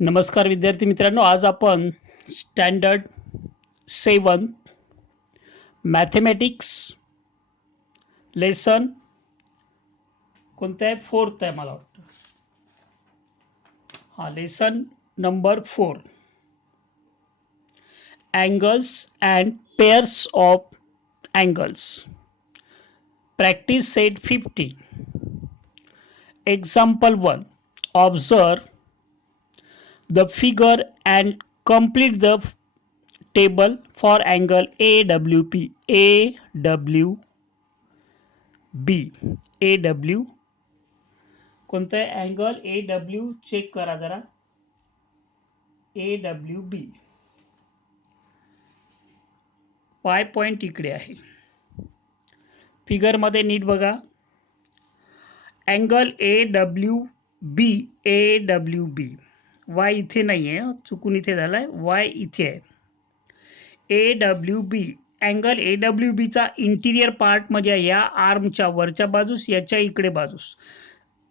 नमस्कार विद्यार्थी मित्रांनो, आज आपण स्टँडर्ड 7 मॅथेमॅटिक्स लेसन कोणतं आहे, 4th आहे मला वाटतं. Lesson number 4, angles and pairs of angles, practice set 50. Example 1, observe the figure and complete the table for angle AWP. AW कोणता आहे अँगल AW, चेक करा जरा. AWB y पॉइंट इकडे आहे. फिगर मध्ये नीट बघा. अँगल AWB y इथे नाही आहे, चुकून इथे झालाय, y इथे आहे. AWB अँगल AWB चा इंटिरियर पार्ट म्हणजे या आर्मच्या वरच्या बाजूस, याच्या इकडे बाजूस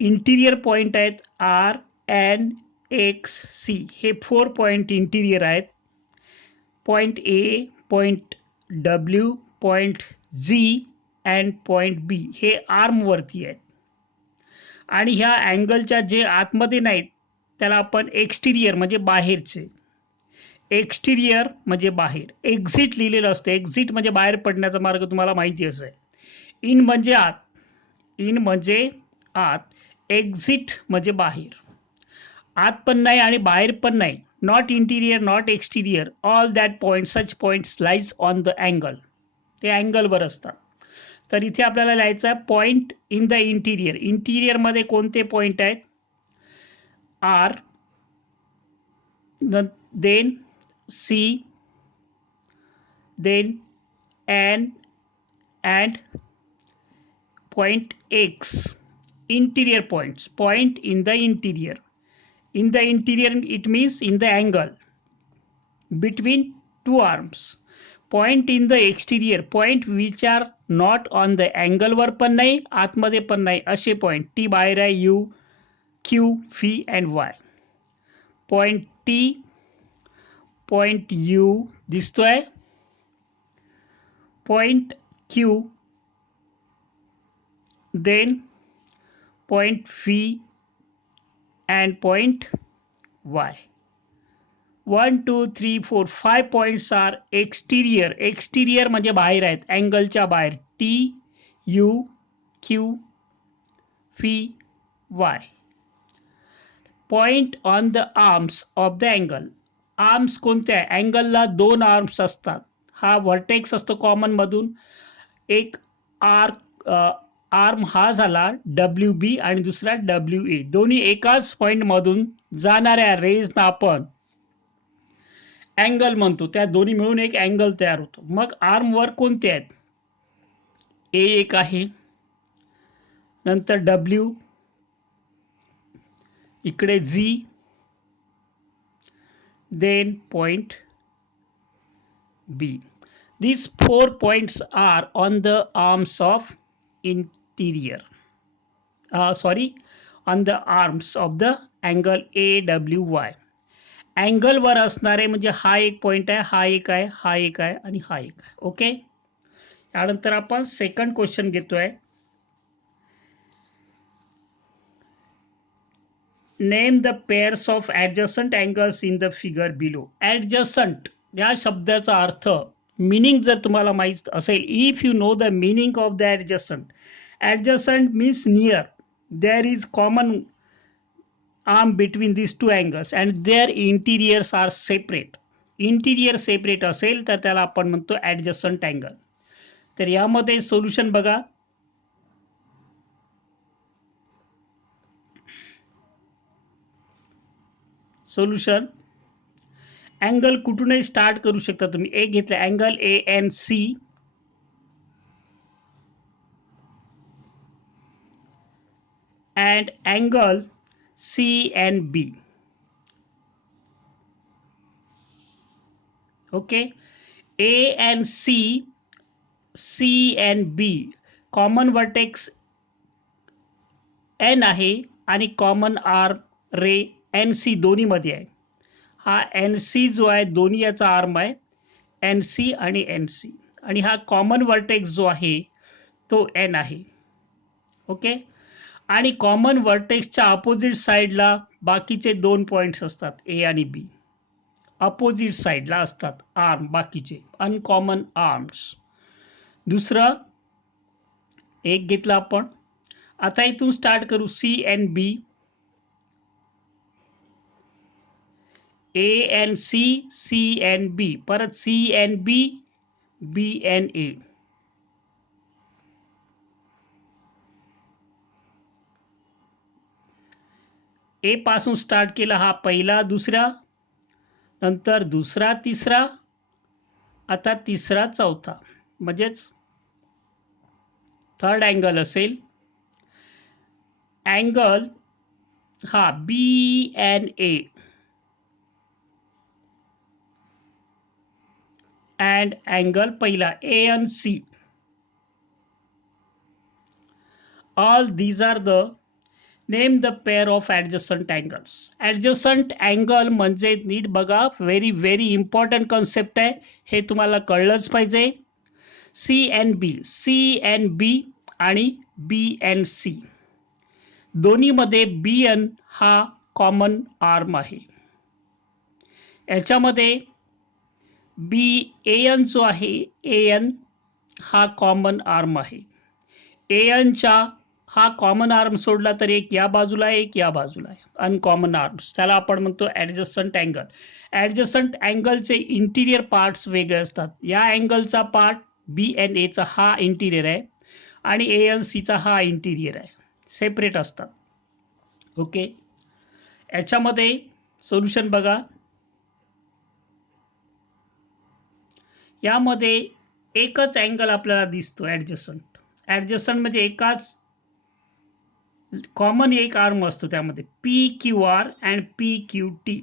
इंटिरियर पॉइंट आहेत R, N, X, C. हे 4 पॉइंट इंटिरियर आहेत. Point A, point W, point G and point B हे आर्म वरती आहेत. आणि ह्या अँगलच्या जे आतमध्ये नाहीत त्याला आपण एक्सटिरियर म्हणजे बाहेरचे. एक्सटिरियर म्हणजे बाहेर. एक्झिट लिहिलेलं असतं. एक्झिट म्हणजे बाहेर पडण्याचा मार्ग, तुम्हाला माहिती आहे. इन म्हणजे आत, इन म्हणजे आत, एक्झिट म्हणजे बाहेर. आत पण नाही आणि बाहेर पण नाही. Not interior, not exterior, all that point, such points lies on the angle. ते अँगलवर असतात. तर इथे आपल्याला लिहायचं आहे point in the interior. Interior मध्ये कोणते पॉइंट आहेत? R, then C, then N and point X. Interior points, point in the interior. In the interior it means in the angle between two arms. Point in the exterior, point which are not on the angle वर पण नाही, आतमध्ये पण नाही, असे point. T बाहेर आहे, U, Q, V and Y. Point T, point U दिसतोय, point Q, then point V and point Y. 1, 2, 3, 4, 5 points are exterior. Exterior म्हणजे बाहेर आहेत, अँगलच्या बाहेर. T, U, Q, V, Y. Point on the arms of the angle. Arms कोणते आहे? अँगलला 2 arms असतात. हा vertex असतो कॉमन मधून. एक आर्म हा झाला WB आणि दुसरा WA. दोन्ही एकाच पॉइंट मधून जाणाऱ्या रेजना आपण अँगल म्हणतो. त्या दोन्ही मिळून एक अँगल तयार होतो. मग आर्म वर कोणते आहेत? A एक आहे, नंतर W, इकडे G, then point B. These 4 points are on the arms of interior. On the arms of the angle AWY. Angle वर असणारे म्हणजे हा एक पॉइंट आहे, हा एक आहे, हा एक आहे आणि हा एक आहे. ओके. त्यानंतर आपण सेकंड क्वेश्चन घेतोय. Name the pairs of adjacent angles in the figure below. Adjacent या शब्दाचा अर्थ, मीनिंग जर तुम्हाला माहित असेल, if you know the meaning of the adjacent. Adjacent means near. There is common arm between these two angles and their interiors are separate. Interior separate असेल तर त्याला आपण म्हणतो ऍडजस्टंट अँगल. तर यामध्ये सोल्युशन बघा. सोल्युशन, अँगल कुठूनही start करू शकता तुम्ही. एक घेतलं angle ANC, and angle CNB. Okay, A and C, C and B, common vertex N आहे आणि कॉमन R रे NC दोन्ही मध्ये आहे. हा एन सी जो आहे दोन्ही याचा आर्म आहे, एन सी आणि एन सी, आणि हा कॉमन वर्टेक्स जो आहे तो एन आहे. ओके. आणि कॉमन वर्टेक्सच्या अपोजिट साईडला बाकीचे 2 पॉईंट्स असतात, ए आणि बी. अपोजिट साईडला असतात आर्म, बाकीचे अनकॉमन आर्म्स. दुसरं एक घेतलं आपण. आता इथून स्टार्ट करू. C N B, A N C, C N B, परत C N B, B N A. A पासून स्टार्ट केला, हा पहिला दुसरा, नंतर दुसरा तिसरा, आता तिसरा चौथा, म्हणजेच थर्ड अँगल असेल. अँगल हा बी एन ए and angle पहिला ANC. All these are the name the pair of adjacent angles. Adjacent angle म्हणजे नीट बघा, व्हेरी व्हेरी इम्पॉर्टंट कॉन्सेप्ट आहे, हे तुम्हाला कळलंच पाहिजे. सी एन बी, सी एन बी आणि बी एन सी दोन्हीमध्ये बी एन हा कॉमन आर्म आहे. याच्यामध्ये बी ए एन जो आहे, ए एन हा कॉमन आर्म आहे. ए एनच्या हा कॉमन आर्म सोडला तर एक या बाजूला आहे, एक या बाजूला आहे, अनकॉमन आर्म्स. त्याला आपण म्हणतो ॲडजस्टंट अँगल. ॲडजस्टंट अँगलचे इंटिरियर पार्ट्स वेगळे असतात. या अँगलचा पार्ट बी एन एचा हा इंटिरियर आहे आणि ए एन सीचा हा इंटिरियर आहे, सेपरेट असतात. ओके. याच्यामध्ये सोल्युशन बघा. यामध्ये एकच अँगल आपल्याला दिसतो ॲडजस्टंट. ॲडजस्टंट म्हणजे एकाच कॉमन एक आर्म असतो त्यामध्ये, P Q R and P Q T.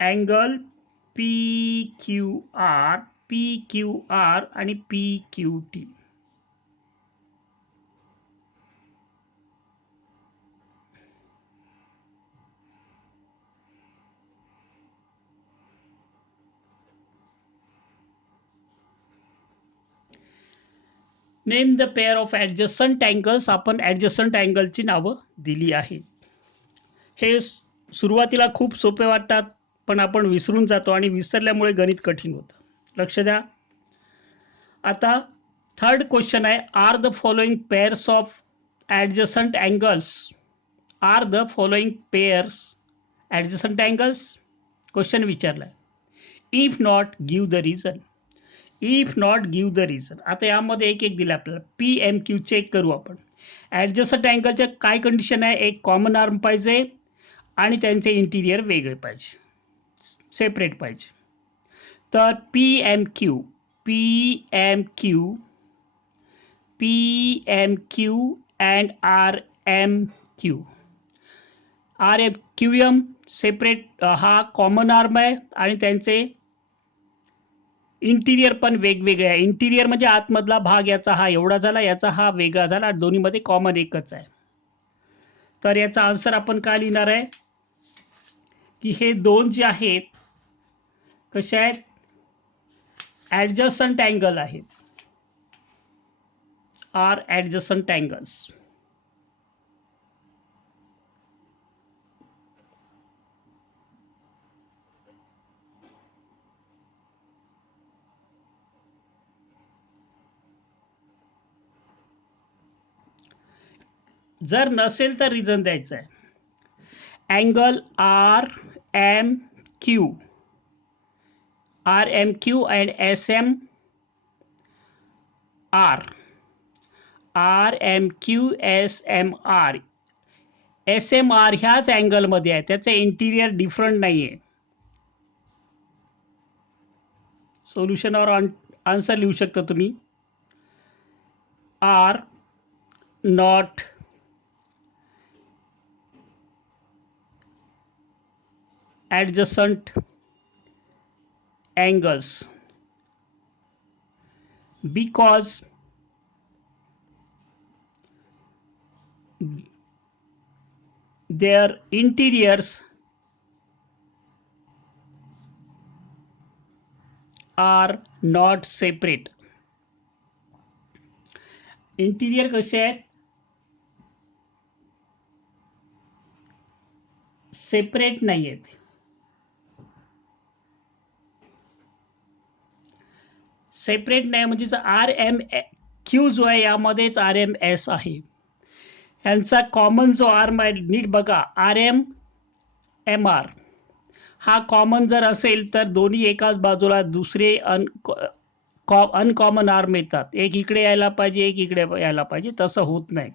Angle P Q R, P Q R आणि P Q T. Name the pair of adjacent angles. आपण ॲडजस्टंट अँगलची नावं दिली आहेत. हे सुरुवातीला खूप सोपे वाटतात, पण आपण विसरून जातो आणि विसरल्यामुळे गणित कठीण होतं. लक्ष द्या. आता थर्ड क्वेश्चन आहे, are the following pairs of adjacent angles, are the following pairs adjacent angles, question विचारलाय. If not give the reason. If not give the reason. आता यामध्ये एक एक दिलं आपल्याला. पी एम क्यू चेक करू आपण. ॲडजस्टंट अँगलचे काय कंडिशन आहे, एक कॉमन आर्म पाहिजे आणि त्यांचे इंटिरियर वेगळे पाहिजे, सेपरेट पाहिजे. तर P M Q, P M Q, P M Q and R M Q. R M Q M separate, हा कॉमन आर्म आहे आणि त्यांचे इंटिरियर पण वेगवेगळे आहे. इंटिरियर म्हणजे आतमधला भाग, याचा हा एवढा झाला, याचा हा वेगळा झाला, दोन्हीमध्ये कॉमन एकच आहे. तर याचा आन्सर आपण काय लिहिणार आहे की हे दोन जे आहेत कसे आहेत, ॲडजस्टंट अँगल आहेत, आर ॲडजस्टंट अँगल्स. जर नसेल तर रिझन द्यायचं आहे. Angle R M Q, R M Q and S M R, R M Q S M R. S M R ह्याच अँगलमध्ये आहे, त्याचं इंटिरियर डिफरंट नाही आहे. सोल्युशनवर आन्सर लिहू शकता तुम्ही. Are not adjacent angles because their interiors are not separate. Interior कसे आहेत, सेपरेट नाही आहेत. सेपरेट नाही म्हणजे आर एम क्यू जो आहे यामध्येच आर एम एस आहे. यांचा कॉमन जो आर्म आहे नीट बघा, आर एम एम आर हा कॉमन जर असेल तर दोन्ही एकाच बाजूला दुसरे अनकॉमन आर्म येतात. एक इकडे यायला पाहिजे, एक इकडे यायला पाहिजे, तसं होत नाही.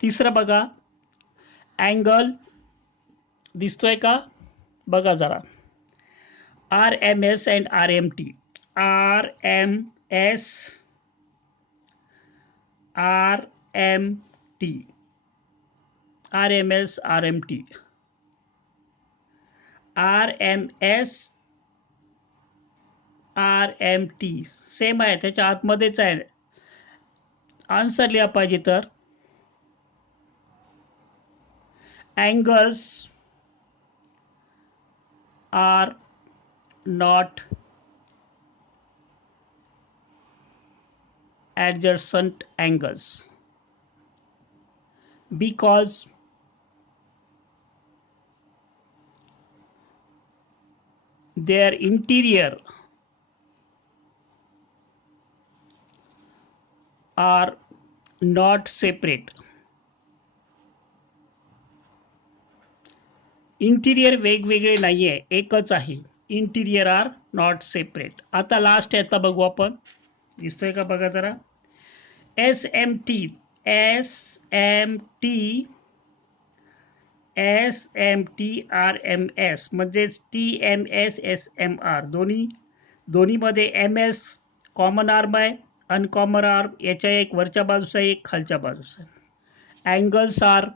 तिसरं बघा, अँगल दिसतोय का बघा जरा, R M S and R M T. R M S R M T, R M S R M T, R M S R M T same आहे, त्याच्या आतमध्येच आहे. आन्सर लिहा पाहिजे तर angles are not adjacent angles because their interior are not separate. Interior वेगवेगळे नाही आहे, एकच आहे. Interior are not separate. आता लास्ट आहे, आता बघू आपण, दिसतोय का बघा जरा, S M T, S M T, S M T R M S म्हणजेच T M S S M R, दोन्हीमध्ये एम एस कॉमन आर्म आहे, अनकॉमन आर्म याच्या एक वरच्या बाजूचा एक खालच्या बाजूचा. Angles are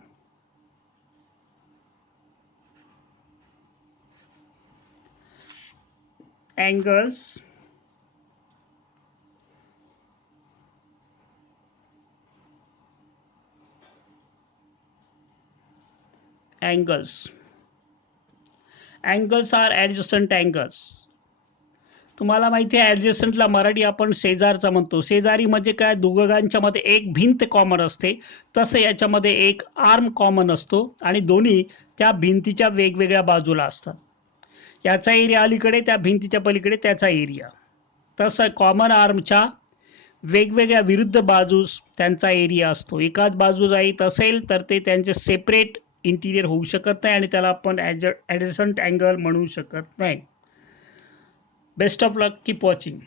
angles are adjacent angles. तुम्हाला माहिती आहे ॲडजस्टंटला मराठी आपण शेजारचा म्हणतो. शेजारी म्हणजे काय, दोघांच्या मध्ये एक भिंत कॉमन असते, तसं याच्यामध्ये एक आर्म कॉमन असतो आणि दोन्ही त्या भिंतीच्या वेगवेगळ्या बाजूला असतात. याचा एरिया अलीकडे, त्या भिंतीच्या पलीकडे त्याचा एरिया. तसं कॉमन आर्मच्या वेगवेगळ्या विरुद्ध बाजूस त्यांचा एरिया असतो. एकाच बाजू जाईत असेल तर ते त्यांचे सेपरेट इंटिरियर होऊ शकत नाही आणि त्याला आपण ॲडजसंट अँगल म्हणू शकत नाही. Best of luck, keep watching.